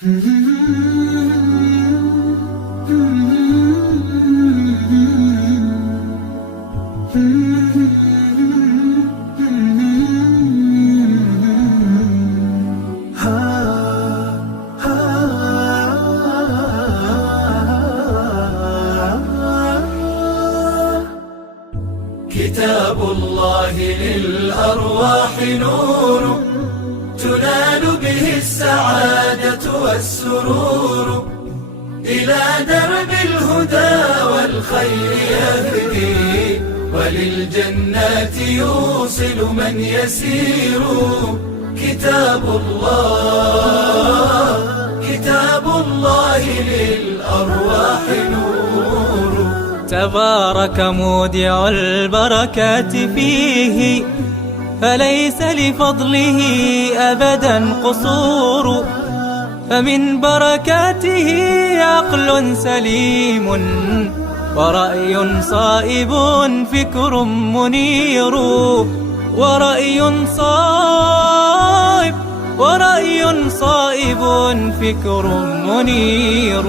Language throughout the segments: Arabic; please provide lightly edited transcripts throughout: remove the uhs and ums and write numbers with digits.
كتاب الله للأرواح نور، تنال به السعادة والسرور، إلى درب الهدى والخير يهدي، وللجنات يوصل من يسير. كتاب الله للأرواح نور. تبارك مودع البركات فيه، فليس لفضله أبدا قصور. فمن بركاته عقل سليم، ورأي صائب فكر منير. ورأي صائب فكر منير.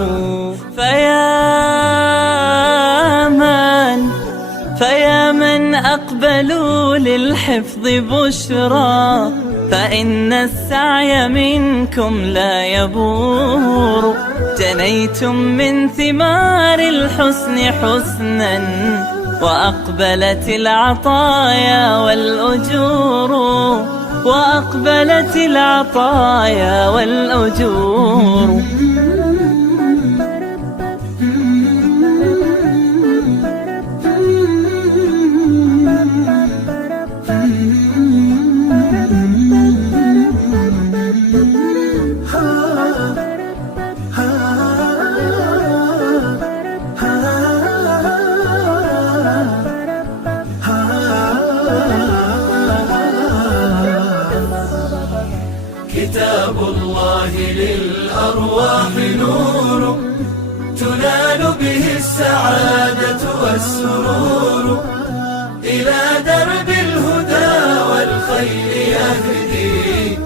فيا من أقبلوا للحفظ بشرى، فإن السعي منكم لا يبور. جنيتم من ثمار الحسن حسنا، وأقبلت العطايا والأجور. كتاب الله للأرواح نور، تنال به السعادة والسرور، إلى درب الهدى والخير يهدي،